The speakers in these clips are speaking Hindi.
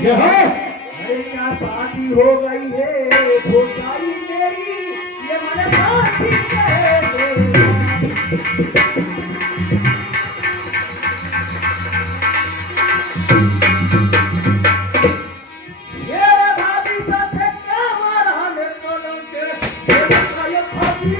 जय हो। अरे क्या शादी हो गई है भोजाई मेरी ये मन साथी कहे ये भाभी साथे क्या मारा ले कोलम के ये बताए भाभी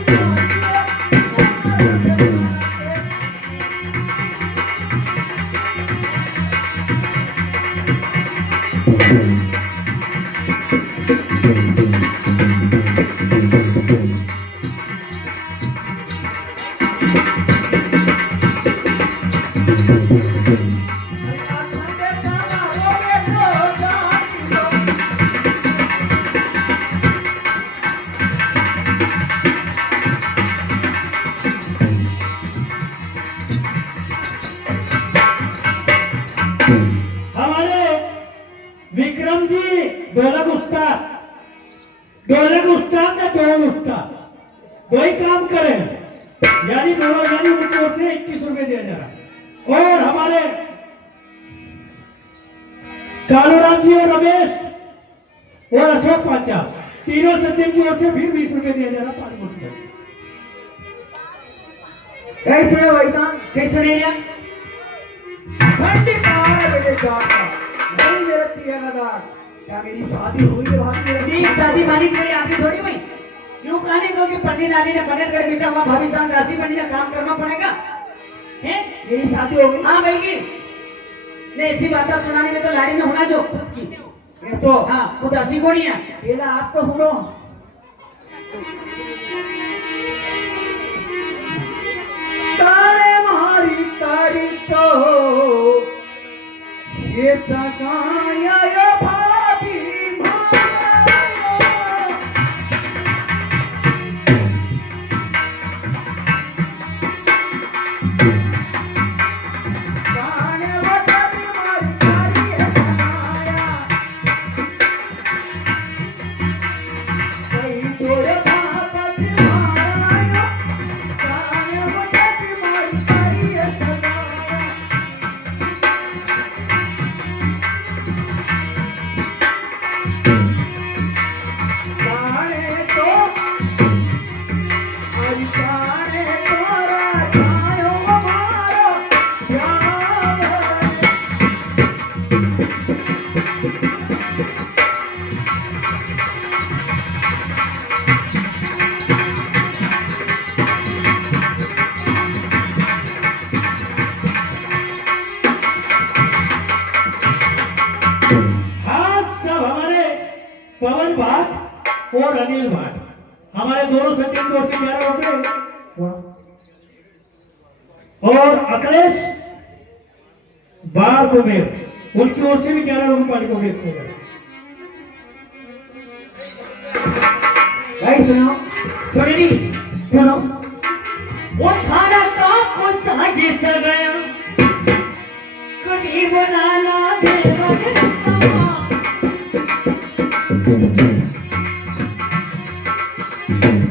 हमारे विक्रम जी ढोलक उस्ताद ने ढोल उस्ताद दो ही काम करें, यानी दोनों यानी उनकी ओर से 21 रुपए दिया जा रहा। और हमारे कालूराम जी और रमेश और अशोक पाचा तीनों सचिन की ओर से फिर 20 रुपए दिया जा रहा। 5 रुपए कैसे वैदा कैसे नहीं है? ठंडी कार मेरे जाना नहीं मेरती है नदा क्या मेरी शादी हुई है भाभी मेरी दी शादी वाली मेरी आपकी थोड़ी हुई। यूं कहने को कि पंडित नानी ने पनेर कर बेटा हुआ भाभी साहब दासी बनी ने काम करना पड़ेगा हैं? मेरी शादी हो गई हाँ भाई की ने ऐसी बातें सुनाने में तो लाड़ी में होना जो खुद की ये तो हाँ वो दासी को नहीं है। पहला आप तो सुनो तारे मारी तारी तो ये जगाया ये भाभी माया तारे मारी तारी ये जगाया कई तोरे पापा माराया तारे मारी तारी ये जगाया तारे तो आज तारे तोरा जायो मारो प्यार हाँ सब हमारे पवन भाट और अनिल भाट हमारे दोनों सचिन की ओर से 11 रुपए और अखिलेश बाढ़ कुमेर उनकी ओर से भी 11 रुपए पार्टी को भेज दिया। भाई सुनो सुनी सुनो वो थाना का को सागे सगया करीब नाना देवन समा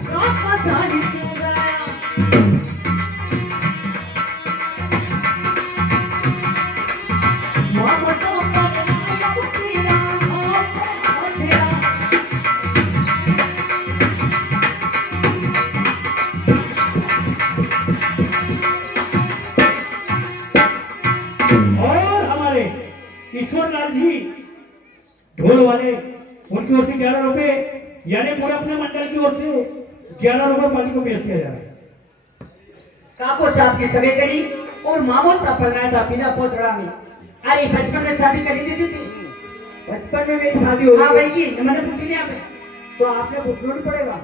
काका थानी सगया मामा सो पर माया बुकिया आप तेरा और हमारे ईश्वर लाल जी ढोल वाले उनकी ओर से 11 रुपए यानी पूरे अपने मंडल की ओर से 11 रुपए पार्टी को पेश किया जा रहा है। काको साहब की सगाई करी और मामो साहब पढ़ाया था बिना पोतड़ा में। अरे बचपन में शादी करी थी बचपन में मेरी शादी हो हाँ गई भाई की मैंने पूछी नहीं आपने तो आपने पूछना नहीं पड़ेगा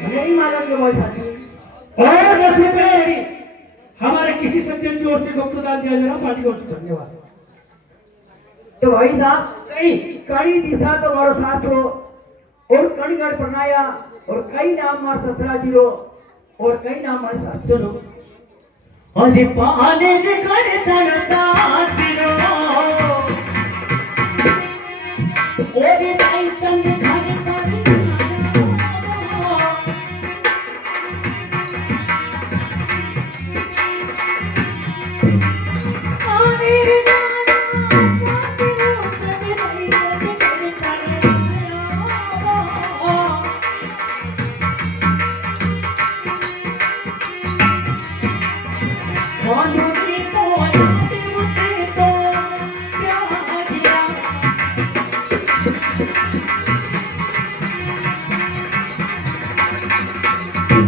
मुझे नहीं मालूम कि बहुत शादी हुई। और 10 रुपए हमारे किसी सज्जन की ओर से गुप्तदान दिया जा रहा पार्टी की ओर से। धन्यवाद। तो भाई साहब कहीं कड़ी दिशा तो मारो साथ हो और कड़ीगढ़ प्रणाया और कई नाम मार 17 जीरो और कई नाम मार साथ सुनो अरे पाने रे कर तन सासिरो ओरे भाई चंद घर पर आने रे जाना सासिरो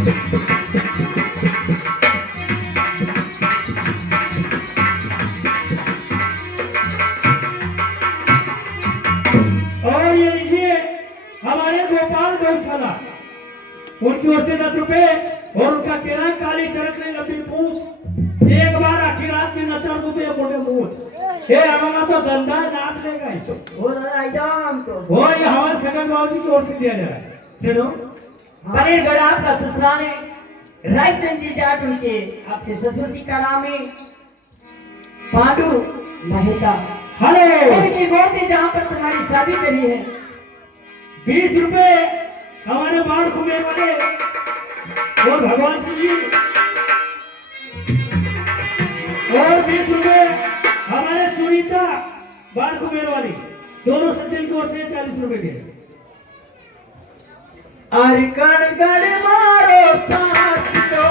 और ये लीजिए हमारे गोपाल गौशाला, उनकी ओर से 10 रुपए और उनका किराया काली चरक ने लंबी पूंछ, एक बार आखिर रात में नचर दो तो ये मोटे मूछ, ये हमारा तो धंधा नाच लेगा ही। वो दादा आई जाओ हम तो वो ये हमारे सकल बाबू जी की ओर से दिया जा रहा है। सुनो, पनेरगढ़ आपका ससुराल है, रायचंद जी जाट उनके आपके ससुर जी का नाम है पांडु मेहता। हेलो, उनकी गोद में जहाँ पर तुम्हारी शादी करी है 20 रुपए हमारे बाढ़ कुमेर वाले और भगवान सिंह जी, और 20 रुपए हमारे सुनीता बाढ़ कुमेर वाली, दोनों सज्जन की ओर से 40 रुपए दिए। अरे कण कण मारो साथियों,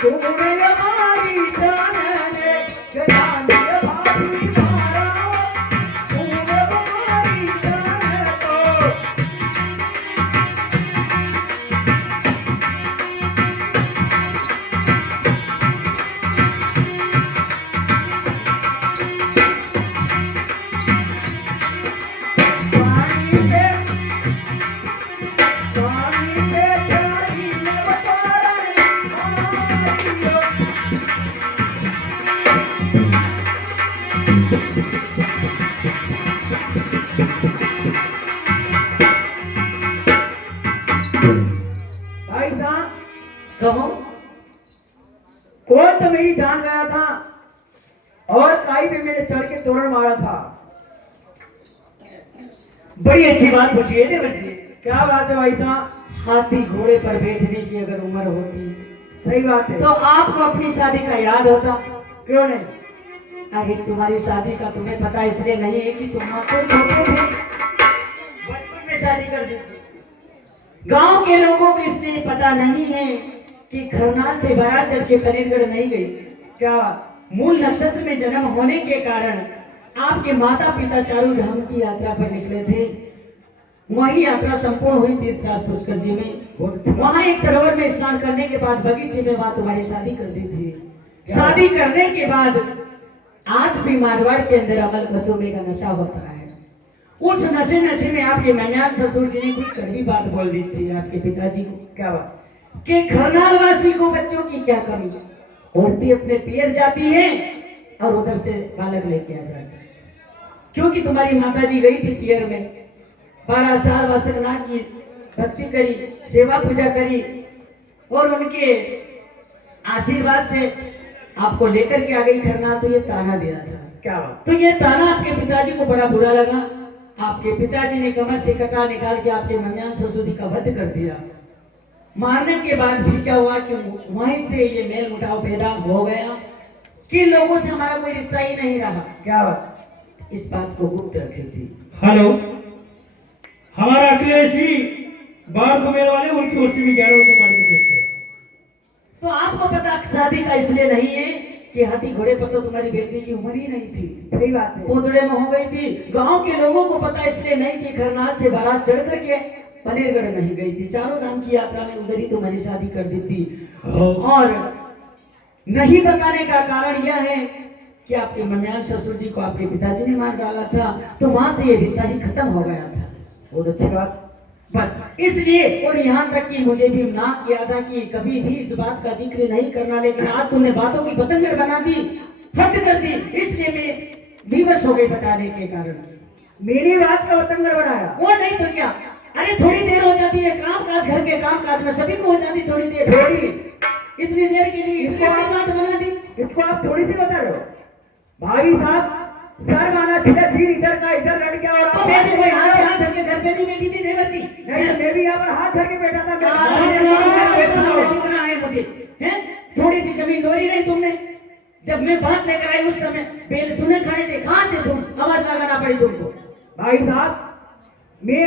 तुमने हमारी जान ले जान भाई मारा, तुमने हमारी जान को पानी पे जाई न बतारा आइयो। भाई साहब कहो। कौन तो मेरी जान गया था और काई पे मैंने चढ़ के तोरण मारा था। बड़ी अच्छी बात पूछी है देवर जी। क्या बात है भाई साहब? हाथी घोड़े पर बैठने की अगर उम्र होती सही बात है। तो आपको अपनी शादी का याद होता। क्यों नहीं? अरे तुम्हारी शादी का तुम्हें पता इसलिए नहीं है कि तुम तो छोटे थे, बचपन में शादी कर दी। गांव के लोगों को इसलिए पता नहीं है कि खरनाल से बारात चढ़ के पनेरगढ़ नहीं गई। क्या? मूल नक्षत्र में जन्म होने के कारण आपके माता पिता चारों धाम की यात्रा पर निकले थे। वही यात्रा संपूर्ण हुई तीर्थराज पुष्कर जी में। वहां एक सरोवर में स्नान करने के बाद बगीचे में वहां तुम्हारी शादी कर दी थी। शादी करने के बाद आज भी मारवाड़ के अंदर अमल कसोबे का नशा होता है। उस नशे में आपके मैयान ससुर जी ने कुछ कड़वी बात बोल दी थी आपके पिताजी को। क्या बात? कि खरनालवासी को बच्चों की क्या कमी, औरतें अपने पियर जाती हैं और उधर से बालक लेके आ जाती है। क्योंकि तुम्हारी माता जी गई थी पियर में, 12 साल वासकनाथ की भक्ति करी, सेवा पूजा करी और उनके आशीर्वाद से आपको लेकर के आ गई खरना। तो ये ताना दिया था। क्या बात? तो ये ताना आपके पिताजी को बड़ा बुरा लगा। आपके पिताजी ने कमर से कटा निकाल के आपके मन्यान ससुरी का वध कर दिया। मारने के बाद फिर क्या हुआ कि वहीं से ये मेल मुटाव पैदा हो गया कि लोगों से हमारा कोई रिश्ता ही नहीं रहा। क्या बात? इस बात को गुप्त रखी थी। हेलो, हमारा अखिलेश जी बाढ़ कुमेर वाले, उनकी ओर से भी 11 रुपए पानी को बेचते हैं। तो आपको पता शादी का इसलिए नहीं है कि हाथी घोड़े पर तो तुम्हारी बेटी की उम्र ही नहीं थी, सही बात है। पोतड़े में हो गई थी। गांव के लोगों को पता इसलिए नहीं कि खरनाल से बारात चढ़ करके पनेरगढ़ नहीं गई थी। चारों धाम की यात्रा में उधर ही तुम्हारी शादी कर दी थी। और नहीं बताने का कारण यह है कि आपके मन्यान ससुर जी को आपके पिताजी ने मार डाला था। तो वहां से ये रिश्ता ही खत्म हो गया था। बहुत अच्छी बात। बस इसलिए, और यहाँ तक कि मुझे भी ना किया था कि कभी भी इस बात का जिक्र नहीं करना, लेकिन आज तुमने बातों की पतंगड़ बना दी, हद कर दी, इसलिए मैं विवश हो गई बताने के कारण। मेरी बात का पतंगड़ बनाया? वो नहीं तो क्या, अरे थोड़ी देर हो जाती है काम काज, घर के काम काज में सभी को हो जाती थोड़ी देर। थोड़ी? इतनी देर के लिए इतनी बड़ी बात बना दी। इसको आप थोड़ी सी बता रहे हो? भाई साहब, सर माना छिड़ा धीर इधर का इधर लड़ गया और तो मैं भी कोई हाथ पे हाथ धर के घर पे नहीं बैठी थी देवर जी। नहीं, मैं भी यहाँ पर हाथ धर के बैठा था। दिखना है मुझे, हैं? थोड़ी सी जमीन डोरी नहीं तुमने। जब मैं बात लेकर आई उस समय बेल सुने खड़े थे, कहाँ थे तुम? आवाज लगाना पड़ी तुमको। भाई साहब, मैं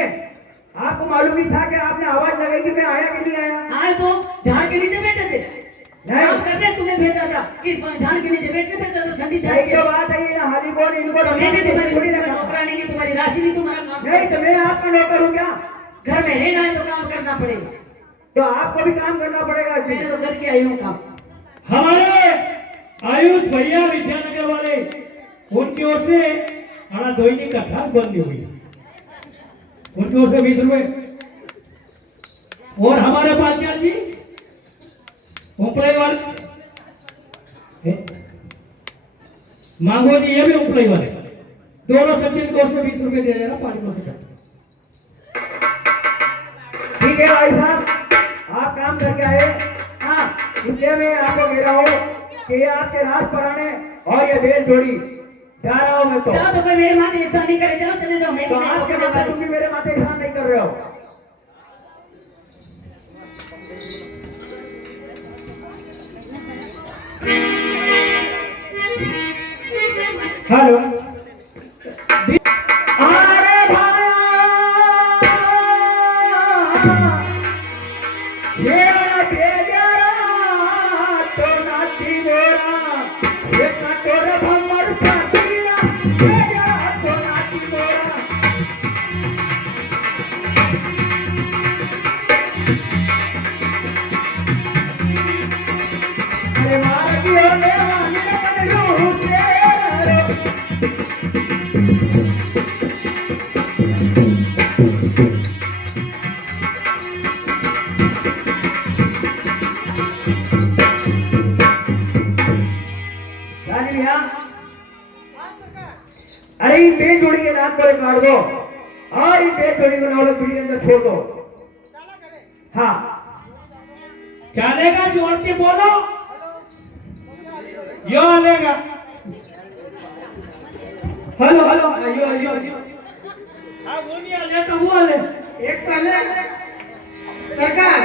आपको मालूम नहीं था कि आपने आवाज लगाई कि मैं आया कि नहीं आया? आए तो झाड़ के नीचे बैठे थे, नहीं। काम करने तुम्हें भेजा था कि झाड़ के नीचे बैठने बैठा था ठंडी चाय यही तो बात है। ये हाली कौन इनको तो मैं भी तुम्हारी थोड़ी रखा। नौकरानी नहीं, तुम्हारी राशि नहीं, तुम्हारा काम नहीं तो मैं आपका नौकर हूँ क्या? घर में रहना है तो काम करना पड़ेगा। तो आपको भी काम करना पड़ेगा। मैंने तो करके आई हूँ काम। हमारे आयुष भैया विद्यानगर वाले, उनकी ओर से हमारा दैनिक कथा बंदी हुई, उनकी ओर से 20 रुपए। और हमारे पाचिया जी उपलाई वाले मांगो जी, ये भी उपलाई वाले, दोनों सचिन की ओर से 20 रुपए दिया जाएगा 5 में से। ठीक है भाई साहब, आप काम करके आए। हाँ, इसलिए मैं आपको कह रहा हूँ कि ये आपके राज पराने और ये बेल जोड़ी जा रहा हूँ मैं। तो जाओ तो कोई मेरे माथे एहसान नहीं करे, जाओ चले जाओ। मैं तो भी नहीं आपके पकड़ने माथे वाली। तुम भी मेरे माथे एहसान नहीं कर रहे हो। हेलो, अरे भाया ये बेजारा तो नाती मोरा, ये कटोर भमर छातीना, बेजारा तो नाती मोरा। अरे मार दियो देवा मेरे रूह से रे। रानी भैया, अरे इन बेल जोड़ी के नाक पर काट दो और इन बेल जोड़ी को नौलत पीढ़ी के अंदर छोड़ दो। हाँ, चलेगा, जोर के बोलो, यो आलेगा। हेलो हेलो, आयो आयो आयो। हाँ, वो नहीं आले तो वो आले। एक तो ले सरकार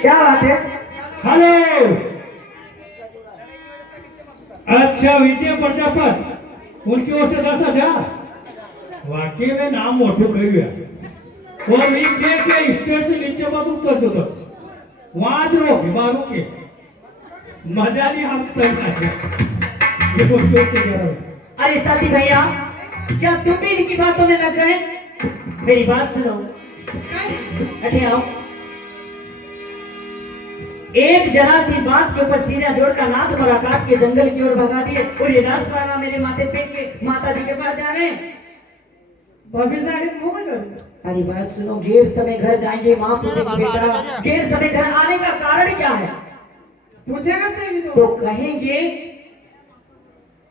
क्या बात है? हेलो, अच्छा, विजय प्रजापत, उनकी ओर से 10,000। वाकई में नाम मोटू करू और वी के स्टेट से नीचे मत उतर दो, वहां ज रोके बारू के मजा नहीं हम तक ये उनकी ओर से 11। अरे साथी भैया, क्या तुम भी इनकी बातों में लग गए? मेरी बात सुनो, हटे आओ। एक जरा सी बात के ऊपर सीधा जोड़ का नाथ भरा काट के जंगल की ओर भगा दिए और ये राज पराना मेरे माथे पे के माता जी के पास जा रहे हैं। अरे बात सुनो, गैर समय घर जाएंगे, माँ पूछेगी बेटा गैर समय घर आने का कारण क्या है? पूछेगा तो कहेंगे,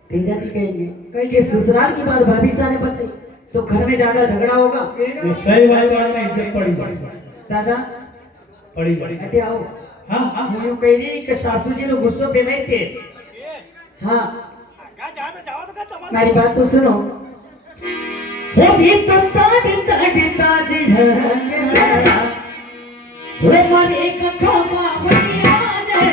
तेजा जी कहेंगे कि ससुराल की बात भाभी सा ने बताई तो घर में ज्यादा झगड़ा होगा। ये सही बात है, इज्जत पड़ी दादा पड़ी। हटे आओ। हाँ हाँ, यूं कह रही कि सासू जी लोग गुस्सों पे नहीं तेज। हाँ, मेरी बात तो सुनो। हो भी तंता डिता डिता जिढ़ा हो मन एक छोगा भैया ने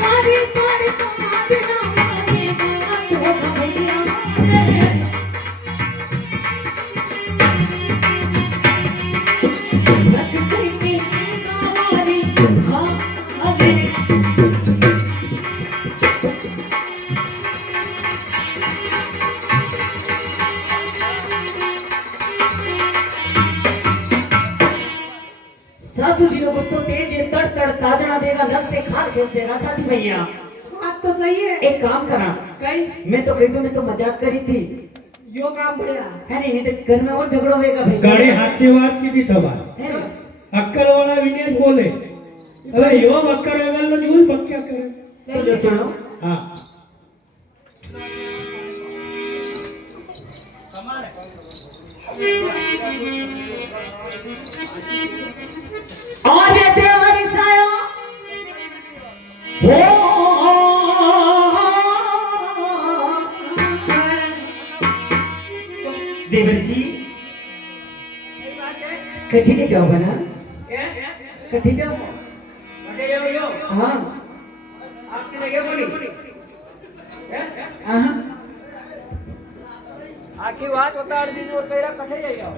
ताड़ी ताड़ी समाजना माने गया छोगा भैया ने लग से के गावारी हाँ अरे सासू जी को गुस्सो तेज है, तड़ तड़ ताजना देगा, नख से खाल खींच देगा। साथी भैया, बात तो सही है। एक काम करा, कहीं मैं तो कही तो मैं तो मजाक करी थी, यो काम बढ़िया है नहीं तो घर में और झगड़ा होगा भाई। गाड़ी हाथी बात की थी थमा है ना? अक्कल वाला विनेश बोले, अरे यो बक्कर अगल नहीं हुई बक्या करे। तो सुनो, हाँ, और ये देवर सायो हो देवर जी कठी नहीं जाओगे ना कठी जाओ हाँ हाँ आखी बात बता दीजिए और तेरा कठे जाएगा